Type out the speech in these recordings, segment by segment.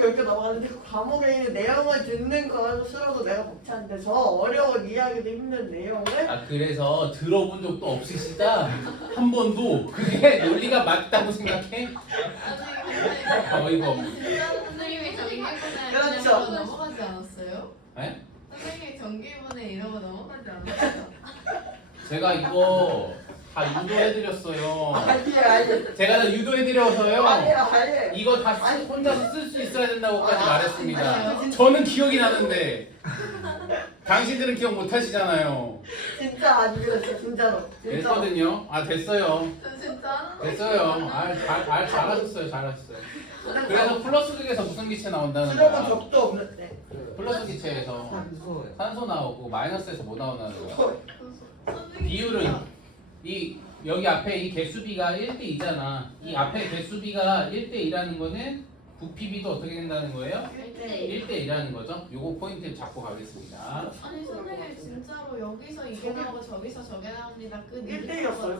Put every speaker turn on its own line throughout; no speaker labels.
이렇게 넘어가는데 과목에 있는 내용을 듣는 것으로도 내가 벅차는데 저 어려운 이해하기도 힘든 내용을
아 그래서 들어본 적도 없으시다? 한 번도 그게 논리가 맞다고 생각해? 어이가 없네.
선생님이 정기분해
그렇죠.
이러고 넘어가지 않았어요?
네?
선생님이 정기분해 이러고 넘어가지 않았어요?
제가 이거 다 유도해드렸어요.
아니
제가 다 유도해드려서요.
아니
이거 다 혼자서 쓸 수 있어야 된다고까지
아니요.
말했습니다. 저는 기억이 나는데 당신들은 기억 못 하시잖아요.
진짜 안 그랬어 진짜로 진짜
됐거든요. 아 됐어요.
저 진짜 하는 거
됐어요. 잘하셨어요. 잘하셨어요. 그래서 플러스 극에서 무슨 기체 나온다는
들어본
거야.
적도 없는데
플러스 기체에서
무서워요.
산소 나오고 마이너스에서 뭐 나오는 거야.
선생님
비율은 이 여기 앞에 이 개수비가 1대2잖아. 이 앞에 개수비가 1대2라는 거는 부피비도 어떻게 된다는 거예요? 1대1이라는 거죠. 요거 포인트 잡고 가겠습니다.
아니 선생님 진짜로 여기서 이게 나오고 저기서 저게 나옵니다. 끝.
1대1이었어요.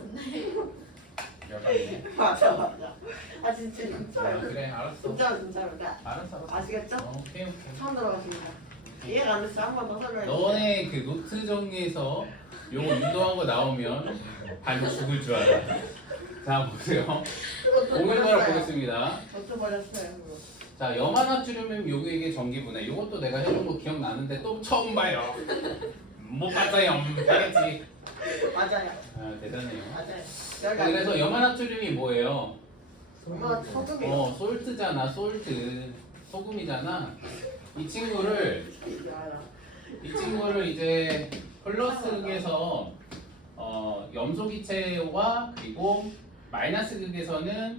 열받네.
맞아 아 진짜
아,
진짜요
그래 알았어.
진짜로 네.
알았어.
아시겠죠?
오케이.
처음 들어갔습니다 이해가 안 됐어요 한 번 더 설명해 주세요
너네 그 노트 정리에서 요거 유도한 거 나오면 반드 죽을 줄 알아. 자 보세요. 오늘따라 보겠습니다.
어쩌 버렸어요 그거.
자 염화나트륨은 요게 전기분해. 요것도 내가 해본 거 기억나는데 또 처음 봐요. 못 봤어요. 알겠지?
맞아요
아 대단해요.
맞아요
자, 그래서 염화나트륨이 뭐예요?
이거 소금이요
솔트잖아. 솔트. 소금이잖아. 이 친구를 이제 플러스 극에서 염소 기체와 그리고 마이너스 극에서는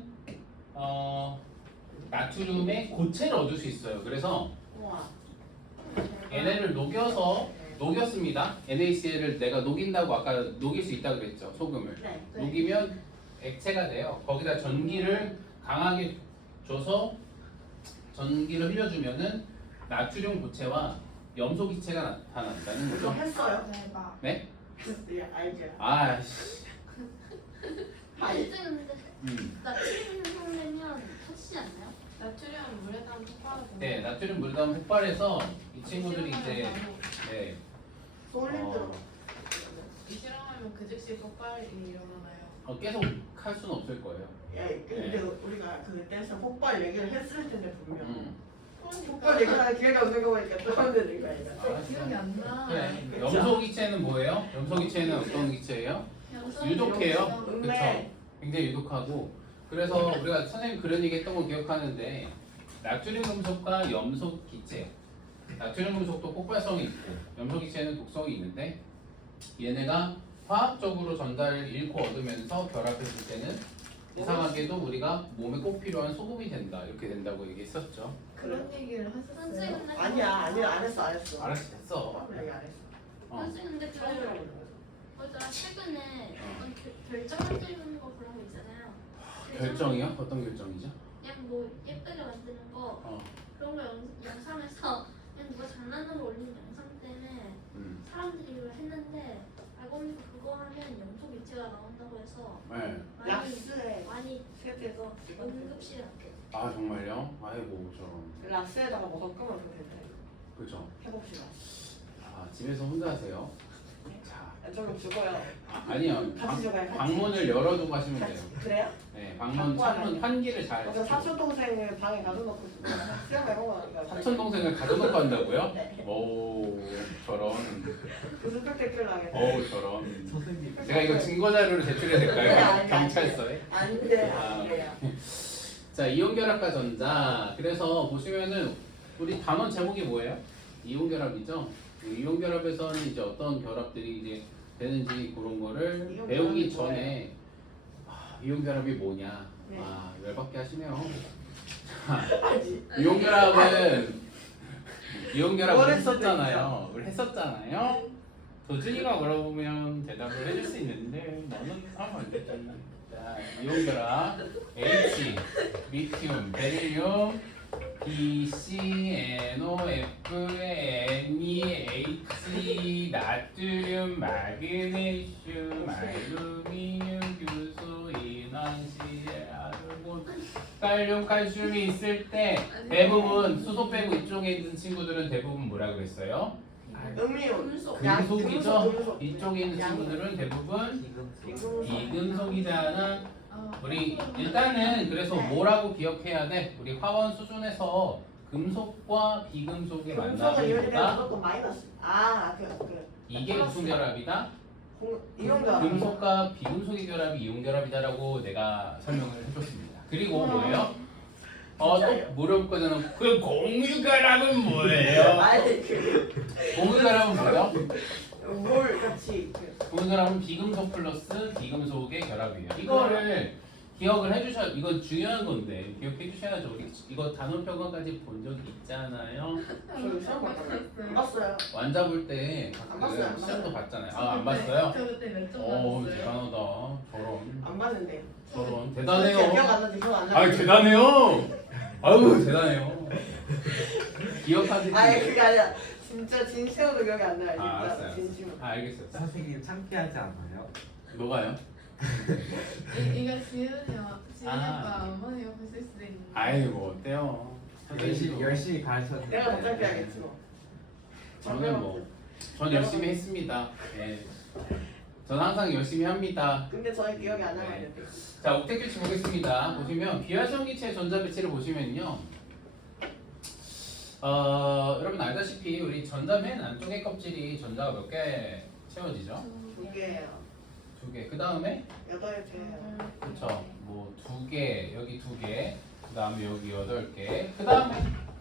나트륨의 고체를 얻을 수 있어요. 그래서
우와
얘네를 녹였습니다. NaCl을 내가 녹인다고 아까 녹일 수 있다 그랬죠. 소금을.
네
녹이면 액체가 돼요. 거기다 전기를 강하게 줘서 전기를 흘려주면은 나트륨 고체와 염소 기체가 나타난다는
그거
거죠.
했어요?
대박.
네?
예 알죠
아씨.
근데
음.
나트륨 성분이면 터지지 않나요?
나트륨 물에 담은 폭발하고.
네, 나트륨 물에 담은 폭발해서 이 친구들이 이제 네.
솔리드로
이 실험하면 그 즉시 폭발이 일어나나요?
계속 할 수는 없을 거예요.
예 근데 우리가 그때서 폭발 얘기를 했을 텐데 분명
음.
폭발 얘기하는 기회가 없는 거 보니까 떠오르는 거예요
기억이 안 나.
그래.
그쵸.
염소 기체는 뭐예요? 염소 기체는 어떤 기체예요? 유독해요.
음메.
그렇죠. 굉장히 유독하고 그래서 우리가 선생님 그런 얘기 했던 거 기억하는데 나트륨 금속과 염소 기체 나트륨 금속도 폭발성이 있고 염소 기체는 독성이 있는데 얘네가 화학적으로 전달을 잃고 얻으면서 결합했을 때는 이상하게도 우리가 몸에 꼭 필요한 소금이 된다 이렇게 된다고 얘기했었죠.
그런 얘기를 하셨어요?
선생님 근데
아니야 안 했어
알았어 됐어.
얘기 안 했어
선생님 근데
처음
그
들어보는 거죠
맞아 최근에 어떤 결정을 때리는 거 그런 거 있잖아요.
결정이요? 어떤 결정이죠?
그냥 뭐 예쁘게 만드는 거
어.
그런 거 영상에서 그냥 누가 장난으로 올린 영상 때문에 사람들이 이걸 했는데 알고 보니까 그거 하면 염소 기체가 나온다고 해서
네.
락스에
많이
세대서
응급실에 갔대요.
아 정말요? 아이고 저런.
락스에다가 뭐 섞으면 좋겠다
그죠.
해봅시다
아 집에서 혼자 하세요. 자
조금 죽어요
아니요.
같이 죽어요 같이
방문을 열어두고 하시면 돼요.
그래요?
네, 방문 창문 환기를 잘.
저 사촌 동생을 방에 가둬놓고 있습니다 수영 해본 거니까
사촌 동생을 가둬놓고 한다고요?
네.
오 저런.
무슨 팩트 끌라겠다
오 저런.
선생님.
제가 이거 증거 자료를 제출해도
네,
될까요?
아니,
경찰서에.
안돼
아,
안돼요
자 이온결합과 전자. 그래서 보시면은 우리 단원 제목이 뭐예요? 이온결합이죠. 그 이온결합에서는 이제 어떤 결합들이 이제 되는지 그런 거를
이온결합이
배우기
뭐예요?
전에 이온결합이 뭐냐.
네.
아 열받게 하시네요.
아니
이온결합은
뭘
이온결합을
했어도
했었잖아요. 우리 했었잖아요. 도준이가 물어보면 대답을 해줄 수 있는데 너는 하면 안 되지. 자, 이온결합 H, 리튬, 베릴륨, BCNOF, NeH, 나트륨, 마그네슘, 알루미늄, 규소, 인왕시, 아르곤. 자, 칼륨, 칼슘이 있을 때 대부분 수소 빼고 이쪽에 있는 친구들은 대부분 뭐라 그랬어요?
음이온.
금속.
금속이죠?
금속.
이쪽에 있는 친구들은 대부분
비금속.
비금속이잖아.
어,
우리 일단은 그래서 뭐라고 기억해야 돼? 우리 화원 수준에서 금속과 비금속이
금속은
만나는
이온이면
거다.
무조건 마이너스. 아, 그래.
이게 무슨 결합이다?
이온결합.
금속과 비금속의 결합이 이온 결합이다라고 내가 설명을 해줬습니다. 그리고 뭐예요? 또 물어볼 거잖아. 그 공유 결합은 뭐예요?
아니
공유 결합은 뭐예요?
뭘 같이
공유 결합은 비금속 플러스 비금속의 결합이에요. 이거를 기억을 해주셔. 이건 중요한 건데 기억해 주셔야죠. 우리 이거 단원평가까지 본 적 있잖아요.
저 시험 안 봤어요.
완자 볼 때
안 봤어요, 안
가끔 시험도
봤어요.
봤잖아요. 아 안 봤어요?
저 그때 몇점
오
맞았어요?
대단하다. 저런
안 봤는데.
저런
기억
대단해요.
안 나지. 기억 안 나.
아유 대단해요. 아유 대단해요. 기억하지.
아니 그게 아니라 진짜 진심으로 기억이 안 나요.
아,
진짜
알았어요.
진심으로.
아 알겠어요.
선생님 창피하지 않아요?
뭐가요?
이거 지은이가
아.
어머니가 보실 수도 있는데.
아이 뭐 어때요?
열심히 가르쳤는데
내가 더 짧게하겠지 뭐.
저는 전 열심히 했습니다. 예. 전 항상 열심히 합니다.
근데 저희 기억이 안 나요.
자, 옥택규칙 보겠습니다. 보시면 비활성 기체의 전자 배치를 보시면요. 여러분 알다시피 우리 전자 맨 안쪽의 껍질이 전자가 몇 개 채워지죠?
두 개예요.
2개. 그 다음에
8개예요.
그렇죠. 뭐 2개, 여기 2개. 그 다음에 여기 8개. 그 다음에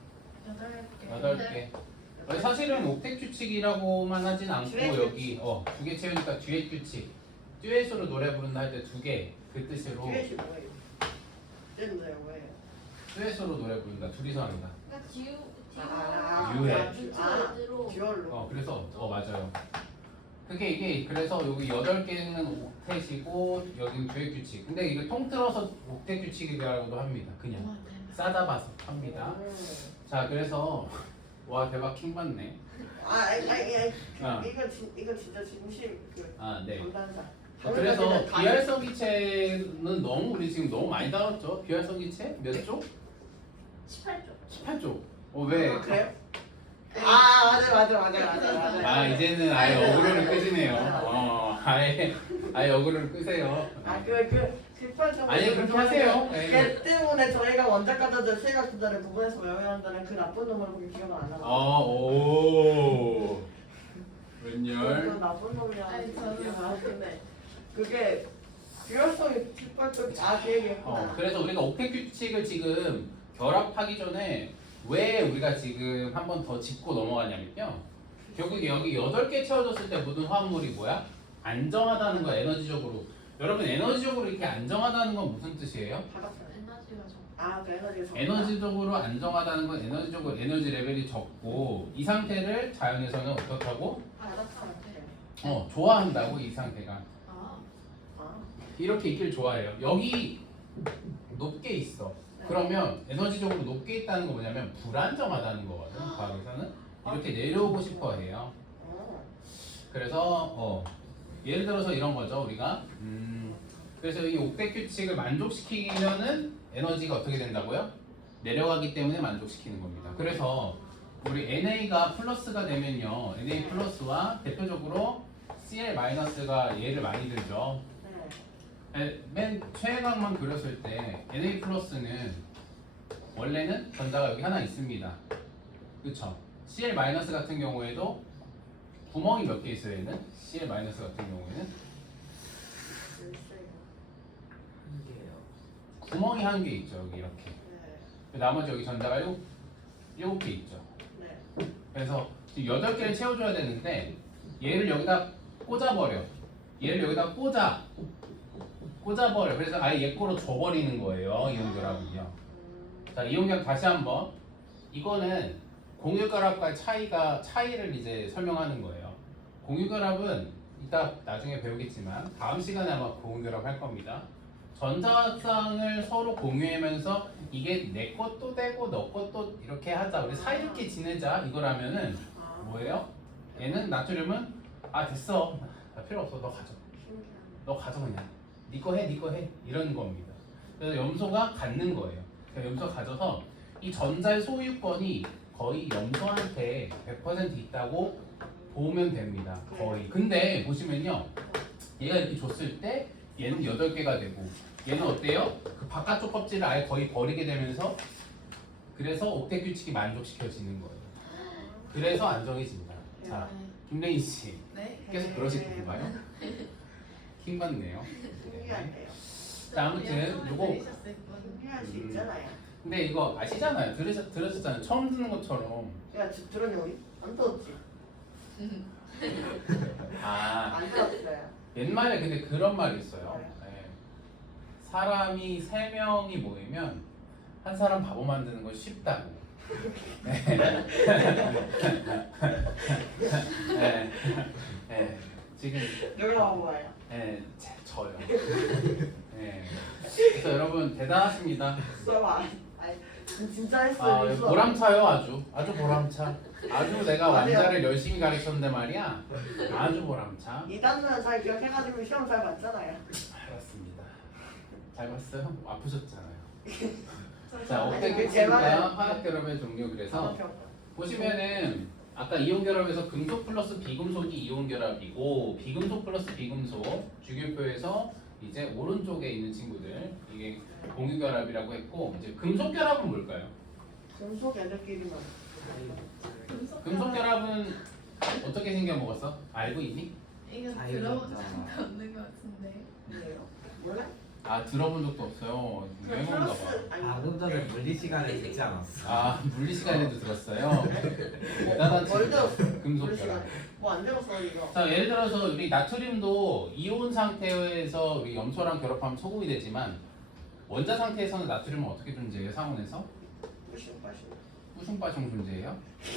8개. 사실은 옥택 규칙이라고만 하진 않고
듀엣
여기 2개 채우니까 듀엣 규칙. 듀엣으로 노래 부른다 할 때 2개. 그 뜻으로
듀엣이 뭐예요? 듀엣은 뭐예요?
듀엣으로 노래 부른다. 둘이서 한다.
그러니까
듀엣.
듀엣으로
듀얼로.
그래서 맞아요. 그게 이게 그래서 여기 8개는 옥텟이고 여기는 듀엣 규칙. 근데 이거 통틀어서 옥텟 규칙이라고도 합니다. 그냥 싸잡아서 합니다. 자, 그래서 와 대박 킹 받네. 아.
이거 진짜 진심 그
네.
전단사.
그래서 비활성 기체는 너무 우리 지금 너무 많이 다뤘죠. 비활성 기체 몇 쪽?
18쪽.
18쪽. 왜?
아, 그래요? 아 맞아.
아 이제는 아예 어그로를 끄시네요. 아예 어그로를 끄세요. 아니, 그렇게 하세요. 네.
걔 때문에 저희가 원자과자들 시각자들을 구분해서 외워야 한다는 그 나쁜 놈을 보기 기억은 안 나요.
오. 웬열?
그건 나쁜 놈이야.
아니, 저는
근데 그게 비활성이 뒷발적이 그 얘기였구나.
그래서 우리가 옥텟 규칙을 지금 결합하기 전에 왜 우리가 지금 한 번 더 짚고 넘어가냐면요. 결국 여기 8개 채워졌을 때 모든 화합물이 뭐야? 안정하다는 거야, 에너지적으로. 여러분 에너지적으로 이렇게 안정하다는 건 무슨 뜻이에요?
받았어요.
에너지가 좀.
그 에너지가 적다.
에너지적으로 안정하다는 건 에너지적으로 에너지 레벨이 적고 이 상태를 자연에서는 어떻다고?
받았어요.
좋아한다고 이 상태가.
아,
이렇게 있길 좋아해요. 여기 높게 있어. 그러면 에너지적으로 높게 있다는 거 뭐냐면 불안정하다는 거거든. 과학에서는 이렇게 내려오고 싶어 해요. 그래서 예를 들어서 이런 거죠. 우리가 그래서 이 옥텟 규칙을 만족시키면은 에너지가 어떻게 된다고요? 내려가기 때문에 만족시키는 겁니다. 그래서 우리 NA가 플러스가 되면요, NA 플러스와 대표적으로 CL 마이너스가 예를 많이 들죠. 맨 최외곽만 그렸을 때 NA 플러스는 원래는 전자가 여기 하나 있습니다. 그쵸? CL 마이너스 같은 경우에도 구멍이 몇 개 있어요, 얘는? CL 마이너스 같은 경우에는 구멍이 한 개 있죠, 여기 이렇게. 나머지 여기 전자가 7개 있죠. 그래서 지금 8개를 채워줘야 되는데 얘를 여기다 꽂아버려. 얘를 여기다 꽂아버려. 그래서 아예 얘 거로 줘버리는 거예요, 이온 결합은요. 자, 이온 결합 다시 한번. 이거는 공유 결합과의 차이를 이제 설명하는 거예요. 공유 결합은 이따 나중에 배우겠지만 다음 시간에 아마 공유 결합 할 겁니다. 전자쌍을 서로 공유하면서 이게 내 것도 되고 너 것도 이렇게 하자, 우리 사이좋게 지내자 이거라면은 뭐예요? 얘는 나트륨은 됐어, 나 필요 없어, 너 가져 그냥 네 거 해 이런 겁니다. 그래서 염소가 갖는 거예요. 염소가 가져서 이 전자의 소유권이 거의 염소한테 100% 있다고 보면 됩니다. 거의. 근데 보시면요. 얘가 이렇게 줬을 때 얘는 8개가 되고 얘는 어때요? 그 바깥쪽 껍질을 아예 거의 버리게 되면서 그래서 옥텟 규칙이 만족시켜지는 거예요. 그래서 안 정해집니다. 자, 김래인 씨
네.
계속 그러실 건가요? 킹 받네요.
신기하네요.
자, 아무튼 요거
들으셨을 거예요.
신기할 수 있잖아요.
근데 이거 아시잖아요. 들으셨잖아요. 처음 듣는 것처럼.
야, 들었냐 우리? 안 들었지?
아,
안 들었어요.
옛말에 근데 그런 말이 있어요. 네. 사람이 3명이 모이면 한 사람 바보 만드는 건 쉽다고. 네. 네. 네. 지금
놀러 와보 가요.
네, 저요. 네. 그래서 여러분 대단하십니다.
써봐. 아니, 진짜
아,
했어요. 수업.
보람차요, 아주 보람차. 아주 내가
맞아요.
완자를 열심히 가르쳤는데 말이야. 아주 보람차.
이 단어는 잘 기억해가지고 시험 잘 봤잖아요.
알았습니다. 잘 봤어요? 아프셨잖아요.
저
자,
아니,
옥텟
그
규칙과
말은-
화학 결합의 종류. 그래서
평
보시면은 아까 이온 결합에서 금속 플러스 비금속이 이온 결합이고 비금속 플러스 비금속 주기표에서 이제 오른쪽에 있는 친구들 이게 공유 결합이라고 했고 이제 금속 결합은 뭘까요?
금속 애들끼리만.
금속 결합은 어떻게 생겨 먹었어? 알고 있니?
이거
자유롭잖아.
들어본 적도 없는 것 같은데.
뭐예요? 몰라?
아 들어본 적도 없어요. 유행어인가 봐.
아니,
방금 전에 물리 시간에 듣지 않았어?
아 물리 시간에도 들었어요. 대단한
뭘 들었어?
금속
뭘
결합.
뭐안 들었어 이거.
자 예를 들어서 우리 나트륨도 이온 상태에서 우리 염소랑 결합하면 소금이 되지만 원자 상태에서는 나트륨은 어떻게 존재해요? 상온에서?
무슨 맛이?
뿌숑빠숑 존재해요?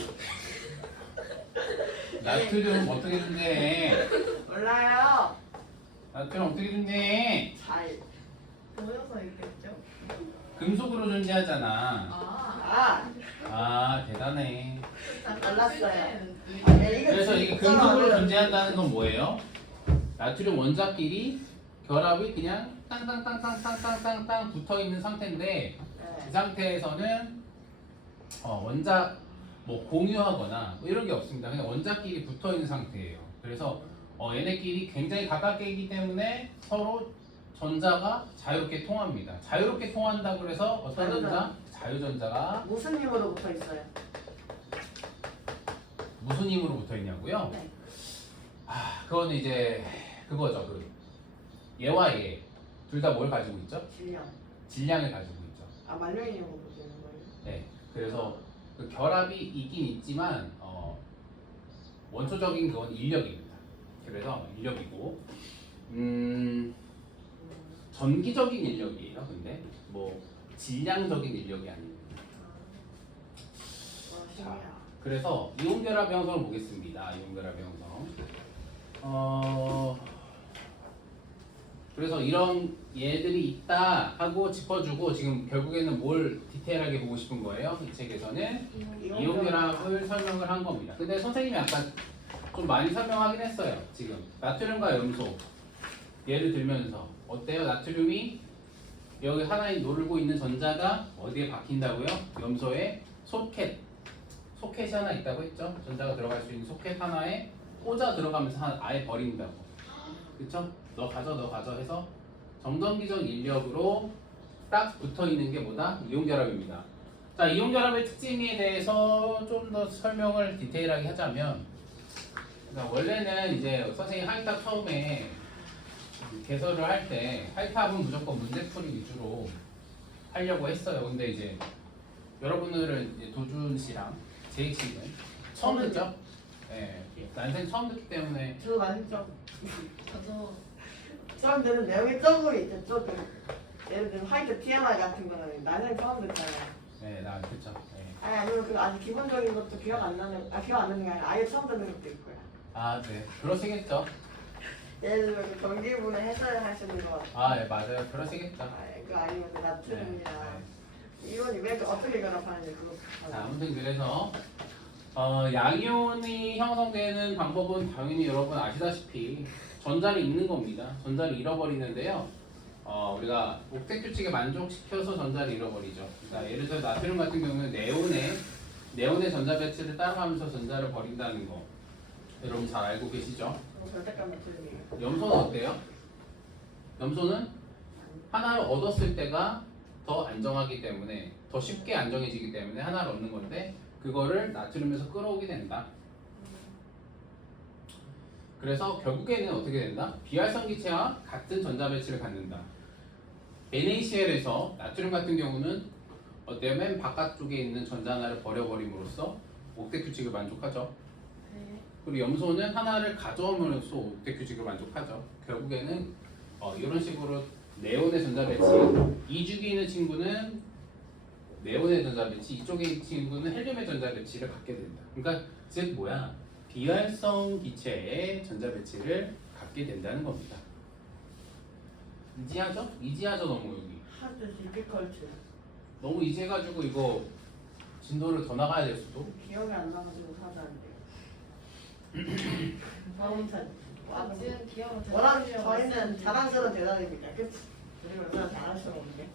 나트륨 어떻게 존재해?
몰라요.
나트륨 어떻게 존재해?
잘.
모여서 있겠죠?
금속으로 존재하잖아.
아.
아.
아 대단해.
몰랐어요.
네.
그래서 이게 금속으로 존재한다는 건 뭐예요? 나트륨 원자끼리 결합이 그냥 땅땅땅땅땅땅땅 붙어 있는 상태인데 이 상태에서는 원자 뭐 공유하거나 뭐 이런 게 없습니다. 그냥 원자끼리 붙어 있는 상태예요. 그래서 얘네끼리 굉장히 가깝게 있기 때문에 서로 전자가 자유롭게 통합니다. 자유롭게 통한다고 그래서 어떤 전자? 자유전자가
무슨 힘으로 붙어 있어요?
무슨 힘으로 붙어 있냐고요?
네.
그거는 이제 그거죠. 그 얘와 얘 둘 다 뭘 가지고 있죠?
질량.
질량을 가지고 있죠.
아 말려 있는 거 보시는 거예요?
네. 그래서 그 결합이 있긴 있지만 원초적인 그건 인력입니다. 그래서 인력이고 전기적인 인력이에요. 근데 뭐 질량적인 인력이 아닙니다.
와
자,
신기해.
그래서 이온 결합 형성을 보겠습니다. 이온 결합 형성. 그래서 이런 얘들이 있다 하고 짚어주고 지금 결국에는 뭘 디테일하게 보고 싶은 거예요? 이 책에서는 이온 결합을 설명을 한 겁니다. 근데 선생님이 아까 좀 많이 설명하긴 했어요. 지금 나트륨과 염소 예를 들면서 어때요? 나트륨이 여기 하나에 놀고 있는 전자가 어디에 박힌다고요? 염소에 소켓 소켓이 하나 있다고 했죠? 전자가 들어갈 수 있는 소켓 하나에 꽂아 들어가면서 아예 버린다고. 그쵸? 너 가져 해서 점점기적 인력으로 딱 붙어 있는 게 뭐다? 이온 결합입니다. 자, 이온 결합의 특징에 대해서 좀 더 설명을 디테일하게 하자면, 그러니까 원래는 이제 선생님 하이탑 처음에 개설을 할 때 하이탑은 무조건 문제풀이 위주로 하려고 했어요. 근데 이제 여러분들은 이제 도준 씨랑 제익 씨는 처음 듣죠? 네, 난생 처음 듣기 때문에
저도 아니죠.
저도
처음 듣는 내용이 조금 있죠. 조금. 예를 들면 화이트 TMI 같은 거는 나는 처음 듣잖아요.
네, 나 그쵸. 네.
아니 아니면 그 아주 기본적인 것도 기억 안 나는 기억 안 나는 게 아니라 아예 처음 듣는 것도 있고요.
아, 네, 그러시겠죠.
예를 들면 그 전기분을 해설을 하시는 거 같아요.
아, 네, 맞아요. 그러시겠죠.
그 아니면 그
네,
나트륨이랑
네.
이온이 왜 어떻게 결합하는지 그거.
자, 아무튼 그래서 양이온이 형성되는 방법은 당연히 여러분 아시다시피 전자를 잃는 겁니다. 전자를 잃어버리는데요. 우리가 옥텟 규칙에 만족시켜서 전자를 잃어버리죠. 그러니까 예를 들어 나트륨 같은 경우는 네온의 전자 배치를 따라가면서 전자를 버린다는 거 여러분 잘 알고 계시죠?
절대값 나트륨이에요.
염소는 어때요? 염소는 하나를 얻었을 때가 더 안정하기 때문에 더 쉽게 안정해지기 때문에 하나를 얻는 건데 그거를 나트륨에서 끌어오게 된다. 그래서 결국에는 어떻게 된다? 비활성 기체와 같은 전자 배치를 갖는다. NaCl에서 나트륨 같은 경우는 어때요? 맨 바깥쪽에 있는 전자 하나를 버려버림으로써 옥텟 규칙을 만족하죠.
네.
그리고 염소는 하나를 가져옴으로써 옥텟 규칙을 만족하죠. 결국에는 이런 식으로 네온의 전자 배치, 이쪽에 있는 친구는 네온의 전자 배치, 이쪽에 있는 친구는 헬륨의 전자 배치를 갖게 된다. 그러니까 즉 뭐야? 비활성 기체의 전자 배치를 갖게 된다는 겁니다. 이지하죠? 이지하죠 너무 여기.
하드 디피컬트.
너무 이지해가지고 이거 진도를 더 나가야 될 수도.
기억이 안 나가지고 사자 안 돼요. 아무튼
지금 기억을
워낙 저희는 자랑스러운 대단입니다. 그치? 그리고 얼마나 잘할 수가 없네.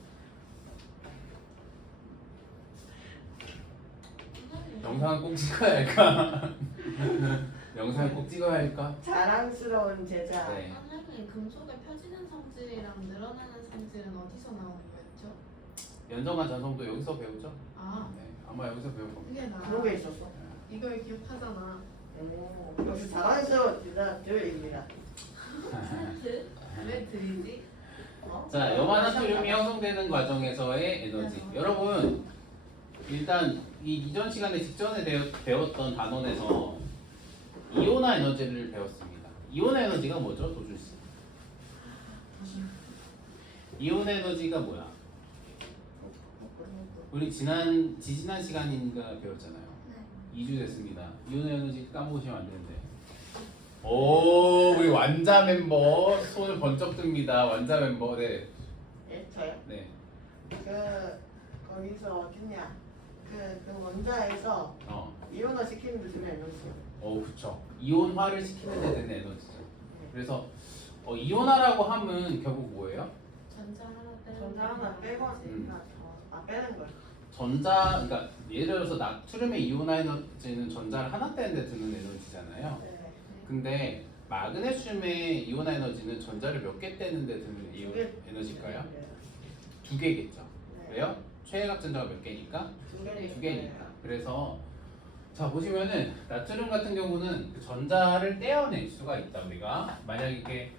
영상은 꼭 찍어야 할까? 영상을 꼭 찍어야 할까?
자랑스러운 제자.
네.
선생님 금속의 펴지는 성질이랑 늘어나는 성질은 어디서 나오는 거였죠?
연정과 전성도 여기서 배우죠?
아
네, 아마 여기서 배울 겁니다.
그게 나
그런 게 있었어.
이걸 기억하잖아.
오, 역시 자랑스러운 제자들입니다.
왜 들이지?
어?
자, 염화나트륨이 형성되는 과정에서의 에너지. 여러분, 일단 이 이전 시간에 직전에 배웠던 단원에서 이온화 에너지를 배웠습니다. 이온화 에너지가 뭐죠, 도준 씨? 이온화 에너지가 뭐야? 우리 지지난 시간인가 배웠잖아요. 2주 됐습니다. 이온화 에너지 까먹으시면 안 되는데. 오, 우리 완자 멤버 손을 번쩍 듭니다. 완자 멤버. 네.
예, 저요?
네.
거기서 어딨냐? 그 원자에서 이온화 시키는 데 주는 에너지요.
그쵸. 이온화를 시키는 데 되는 에너지죠. 그래서 이온화라고 하면 결국 뭐예요?
전자 하나 빼는
전자 하나 빼고 빼는 거야.
그러니까 예를 들어서 나트륨의 이온화 에너지는 전자를 하나 떼는 데 드는 에너지잖아요.
네.
근데 마그네슘의 이온화 에너지는 전자를 몇 개 떼는 데 드는 에너지일까요?
네.
두 개겠죠.
네.
왜요? 최애각 전자가 몇 개니까? 두 개니까. 그래서 자 보시면은 나트륨 같은 경우는 그 전자를 떼어낼 수가 있다. 우리가 만약 이렇게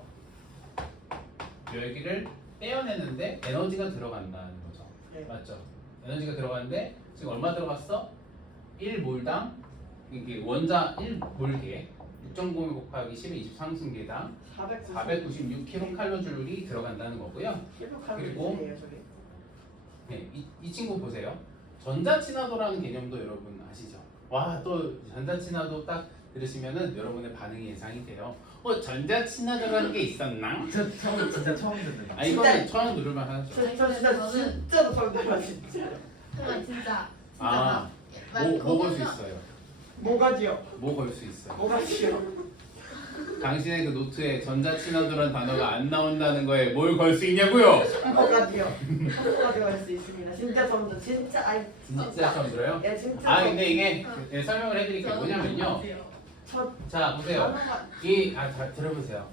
여기를 떼어내는데 에너지가 들어간다는 거죠.
네.
맞죠? 에너지가 들어가는데 지금 얼마 들어갔어? 1몰당 이게 원자 1몰계 6.0 곱하기 10의 23승계당 496kcal이 들어간다는 거고요. 그리고 네, 이 친구 보세요. 전자친화도라는 개념도 여러분 아시죠? 와, 또 전자친화도 딱 들으시면은 여러분의 반응이 예상이 돼요. 전자친화도라는 게 있었나?
저 진짜 처음 듣는 거.
이거는 처음 누를만 하죠.
저 진짜 처음 들어 진짜.
그건 진짜
뭐 걸 수 있어요?
뭐가지요?
뭐 걸 수 있어요?
뭐가지요?
당신의 그 노트에 전자친화도라는 단어가 안 나온다는 거에 뭘 걸 수 있냐고요?
뭐가지요? 뭐가지요 할수 있습니다. 진짜 처음 들어. 진짜
진짜 처음 들어요?
예, 진짜.
근데 이게 설명을 해드릴게요. 뭐냐면요. 자 보세요. 잘 들어보세요.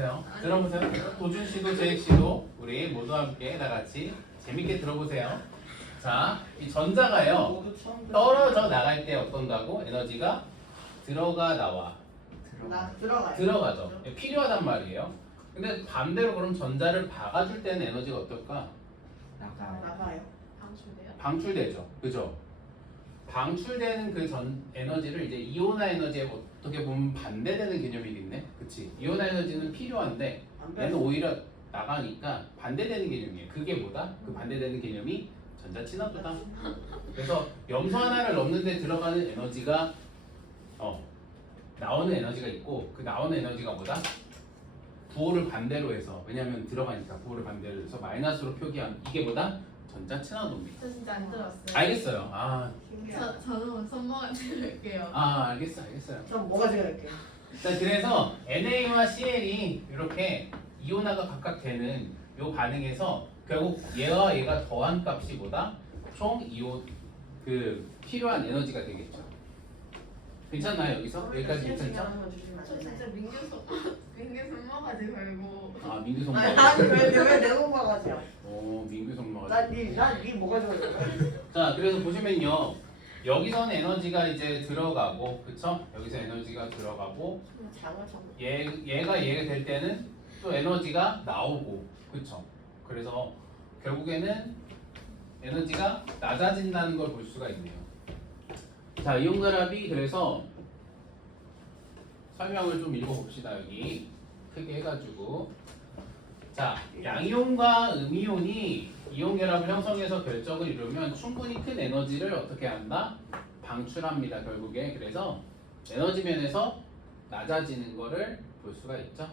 도준 씨도 제익 씨도 우리 모두 함께 다 같이 재밌게 들어보세요. 자, 이 전자가요
모두 처음 들어.
떨어져 나갈 때 어떤다고? 에너지가 들어가 나와
들어가요.
들어가죠. 필요하단 말이에요. 근데 반대로 그럼 전자를 박아줄 때는 에너지가 어떨까?
나가요.
방출돼요?
방출되죠. 그죠? 방출되는 그 에너지를 이제 이온화 에너지에 어떻게 보면 반대되는 개념이겠네. 그치? 이온화 에너지는 필요한데 얘는 오히려 나가니까 반대되는 개념이에요. 그게 뭐다? 그 반대되는 개념이 전자친화도다. 그래서 염소 하나를 넣는데 들어가는 에너지가 나오는 에너지가 있고 그 나오는 에너지가 뭐다? 부호를 반대로 해서 왜냐하면 들어가니까 부호를 반대로 해서 마이너스로 표기한 이게 뭐다? 전자친화도입니다.
저 진짜 안 들었어요.
알겠어요.
저는 손목을 들을게요.
알겠어요.
전 뭐가지요 할게요.
자, 그래서 NA와 CL이 이렇게 이온화가 각각 되는 요 반응에서 결국 얘와 얘가 더한 값이 뭐다? 총 이온 그 필요한 에너지가 되겠죠. 괜찮나요 여기서? 여기까지 괜찮죠?
저 진짜 민규 손모가지 걸고
아 민규
아니
손모가지.
왜내 손바가지야?
오 민규 손모가지.
난네 뭐가 좋아?
자 그래서 보시면요 여기서는 에너지가 이제 들어가고 그쵸? 여기서 에너지가 들어가고
장을 참.
얘가 될 때는 또 에너지가 나오고 그쵸? 그래서 결국에는 에너지가 낮아진다는 걸 볼 수가 있네요. 자 이온결합이 그래서 설명을 좀 읽어봅시다. 여기 크게 해가지고 자 양이온과 음이온이 이온결합을 형성해서 결정을 이루면 충분히 큰 에너지를 어떻게 한다? 방출합니다. 결국에 그래서 에너지 면에서 낮아지는 거를 볼 수가 있죠.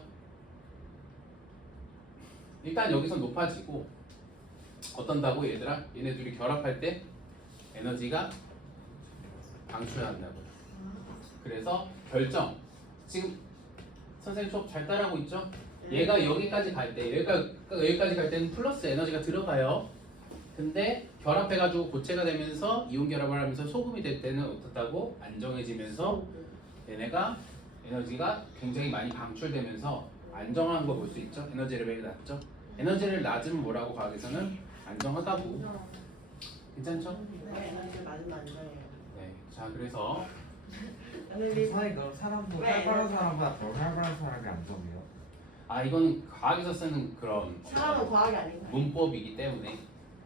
일단 여기서 높아지고 어떤다고 얘들아? 얘네 둘이 결합할 때 에너지가 방출한다고요. 그래서 결정 지금 선생님 수업 잘 따라하고 있죠? 얘가 여기까지 갈 때 여기까지 갈 때는 플러스 에너지가 들어가요. 근데 결합해가지고 고체가 되면서 이온 결합을 하면서 소금이 될 때는 어떻다고? 안정해지면서 얘네가 에너지가 굉장히 많이 방출되면서 안정한 거 볼 수 있죠? 에너지 레벨이 낮죠? 에너지를 낮으면 뭐라고 과학에서는 안정하다고. 괜찮죠?
에너지 맞으면 안 돼요.
네. 자 그래서
에너지
선생님 그럼 사람도
왜?
활발한 사람보다 덜 활발한 사람이 안정해요?
아 이건 과학에서 쓰는 그런
사람은 과학이 아닌가요?
문법이기 때문에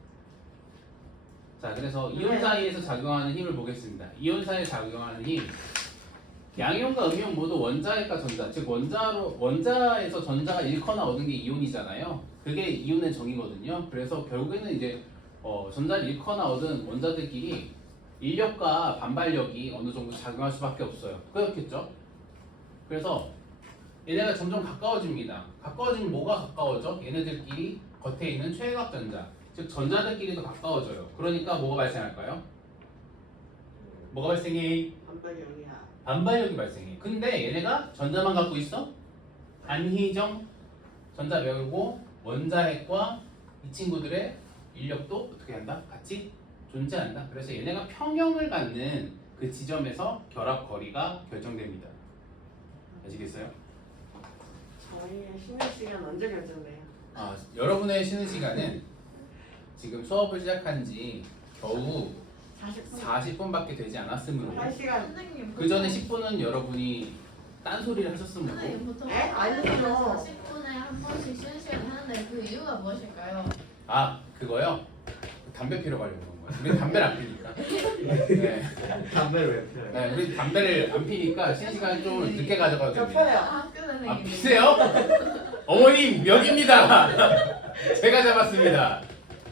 자 그래서
네.
이온 사이에서 작용하는 힘을 보겠습니다. 이온 사이에 작용하는 힘 양이온과 음이온 모두 원자핵과 전자 즉 원자에서 전자가 잃거나 얻은 게 이온이잖아요. 그게 이온의 정의거든요. 그래서 결국에는 이제 전자를 잃거나 얻은 원자들끼리 인력과 반발력이 어느 정도 작용할 수밖에 없어요. 그렇겠죠? 그래서 얘네가 점점 가까워집니다. 가까워지면 뭐가 가까워져? 얘네들끼리 겉에 있는 최외곽 전자 즉 전자들끼리도 가까워져요. 그러니까 뭐가 발생할까요? 뭐가 발생해?
반발력이야.
반발력이 발생해. 근데 얘네가 전자만 갖고 있어? 안희정 전자 배우고 원자핵과 이 친구들의 인력도 어떻게 한다? 같이 존재한다. 그래서 얘네가 평형을 갖는 그 지점에서 결합 거리가 결정됩니다. 아시겠어요?
저희의 쉬는 시간 언제 결정돼요?
아, 여러분의 쉬는 시간은 지금 수업을 시작한 지 겨우
40분.
40분밖에 되지 않았으므로
1시간.
선생님
그 전에 10분은 여러분이 딴소리를 하셨으므로
선생님 보통
에? 아니죠.
40분에 한 번씩 쉬는 시간 하는데 그 이유가 무엇일까요?
아 그거요? 담배 피러 가려고 그런 거야. 우리 담배를 안 피니까. 네.
담배를 왜 피워요?
네, 우리 담배를 안 피니까 쉬는 시간 좀 늦게 가져가도
저
됩니다.
펴요.
학교
아
선생님
피세요? 어머님 여기입니다. 제가 잡았습니다.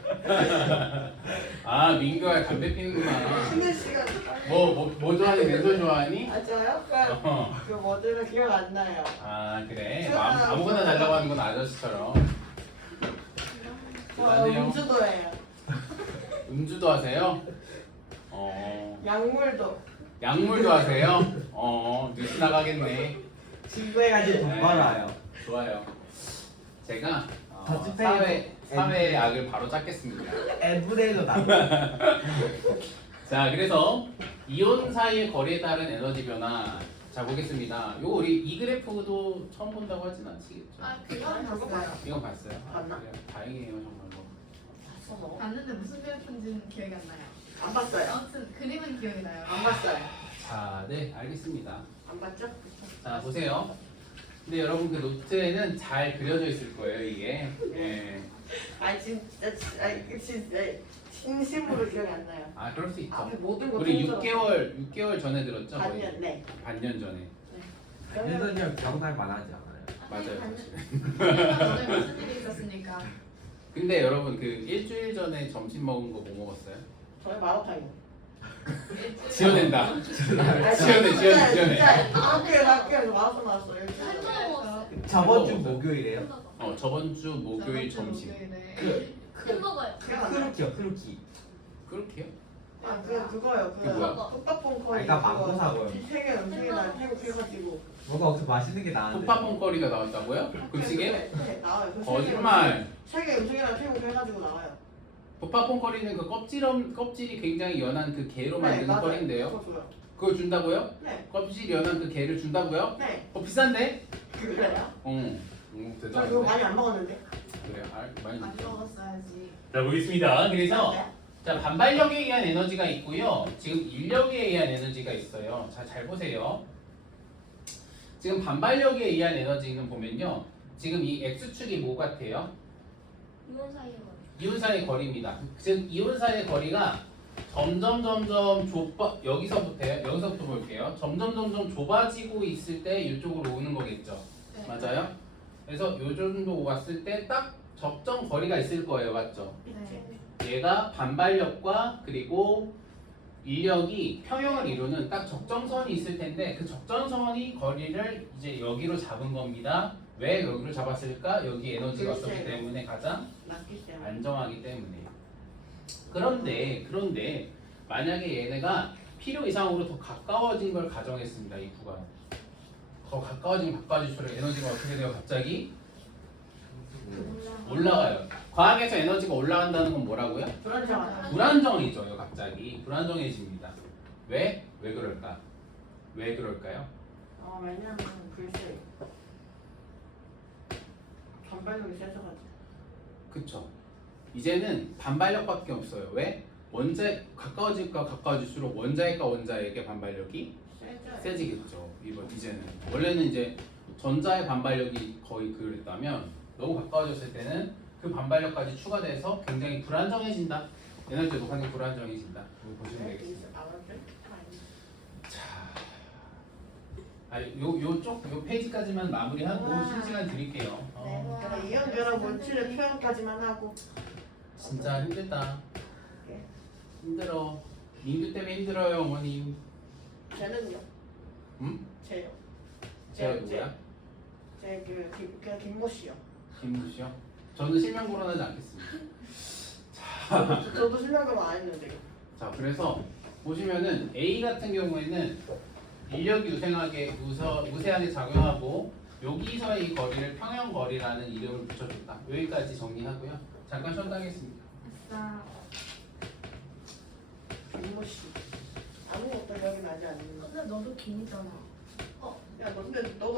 아 민규가 담배 피는구나.
쉬는 시간.
뭐 좋아하니? 맨손 좋아하니?
아 저요?
어.
그 뭐들은 기억 안 나요.
아 그래? 아무거나 달라고 하는 건 아저씨처럼.
저
맞네요.
음주도예요.
음주도 하세요?
약물도.
약물도 하세요? 뉴스 나가겠네.
친구해가지고 돈 벌어요.
좋아요. 제가
더치페이로
사회의 악을 바로 잡겠습니다.
에브레이로 나.
자, 그래서 이온 사이의 거리에 따른 에너지 변화. 자, 보겠습니다. 요거 우리 이 그래프도 처음 본다고 하진 않으시겠죠?
아 그건
그거
봤어요.
이건 봤어요?
봤나?
그래요? 다행이에요, 정말로.
봤어 너?
봤는데 무슨 그래프인지는 기억이 안 나요.
안 봤어요.
아무튼 그림은 기억이 나요.
안 봤어요.
자, 네, 알겠습니다.
안 봤죠?
자, 보세요. 근데 여러분 그 노트에는 잘 그려져 있을 거예요, 이게. 예.
아 진짜 진짜 진심으로 기억이 안 나요.
아, 그럴 수 있죠.
앞에 모든 거
우리
통틀어서.
6개월 전에 들었죠? 거의?
반년 네.
반년 전에.
예전이랑 기억날 만하지 않아요?
맞아요.
오늘 무슨 일이 있었습니까?
근데 여러분 그 일주일 전에 점심 먹은 거 뭐 먹었어요?
저희 마라탕이요.
지어낸다.
지원해
지원해.
진짜 학교에서 마라탕 나왔어요.
한번 먹었어.
저번 주 목요일에요?
햄버거.
저번 주 목요일 점심.
햄버거요.
크루키요, 크루키.
그렇게요?
아 그거요.
그게 뭐야?
뚝딱퐁커리.
아니, 나 망고 사고요.
세계 음식이나 태국 해가지고.
뭐가 어디서 맛있는 게 나왔는데.
톡파퐁거리가 나왔다고요? 급식에?
네 나와요. 그
거짓말.
세개 음성이랑 태우고 해가지고 나와요.
도파폰거리는 그 껍질이 굉장히 연한 그 게로 만드는
맞아요.
거리인데요.
그거 줘요.
그걸 준다고요?
네.
껍질이 연한 그 게를 준다고요?
네.
비싼데?
그래요?
응.
저 이거
대단한데?
많이 안 먹었는데.
그래, 많이
안
먹죠.
먹었어야지.
자, 보겠습니다. 그래서
네.
자, 반발력에 의한 에너지가 있고요. 지금 인력에 의한 에너지가 있어요. 자, 잘 보세요. 지금 반발력에 의한 에너지는 보면요. 지금 이 X축이 뭐 같아요?
이온 사이의 거리.
이온 사이의 거리입니다. 즉 이온 사이의 거리가 점점 여기서부터 볼게요. 점점 좁아지고 있을 때 이쪽으로 오는 거겠죠.
네.
맞아요? 그래서 요 정도 왔을 때 딱 적정 거리가 있을 거예요. 맞죠?
네.
얘가 반발력과 그리고 인력이 평형을 이루는 딱 적정선이 있을 텐데 그 적정선이 거리를 이제 여기로 잡은 겁니다. 왜 여기로 잡았을까? 여기 에너지가 없었기
글쎄요.
때문에 가장
맞기 때문에.
안정하기 때문에. 그런데 만약에 얘네가 필요 이상으로 더 가까워진 걸 가정했습니다. 이 구간. 더 가까워지면 가까워질수록 에너지가 어떻게 돼요? 갑자기 올라가요. 과학에서 에너지가 올라간다는 건 뭐라고요?
불안정하다.
불안정해져요. 갑자기 불안정해집니다. 왜? 왜 그럴까? 왜 그럴까요?
왜냐면 글쎄. 반발력이 세져가지고.
그쵸. 이제는 반발력밖에 없어요. 왜? 가까워질수록 원자핵과 원자핵의 반발력이
세져요.
세지겠죠. 이제는 원래는 이제 전자의 반발력이 거의 그랬다면 너무 가까워졌을 때는 그 반발력까지 추가돼서 굉장히 불안정해진다. 에너지가 높아지면 불안정해진다. 이거 보시면 되겠습니다. 자, 요 페이지까지만 마무리하고
우와.
쉬는 시간 드릴게요.
그럼 이온 결합 물질의 표현까지만 하고.
진짜 힘들다.
예.
힘들어. 민규 때문에 힘들어요, 어머님.
쟤는요?
응?
쟤요.
제가 누구야?
그냥 김모 씨요.
김무 씨요? 저는 실명 거론하지 않겠습니다.
저도 실력을 안 했는데.
자, 그래서 보시면은 A 같은 경우에는 인력이 우세하게 작용하고 여기서의 이 거리를 평형 거리라는 이름을 붙여줬다. 여기까지 정리하고요. 잠깐 쉬었다 하겠습니다.
아싸.
김모 씨. 아무것도 기억이 나지 않는.
근데 너도 김이잖아.
야, 너 근데 너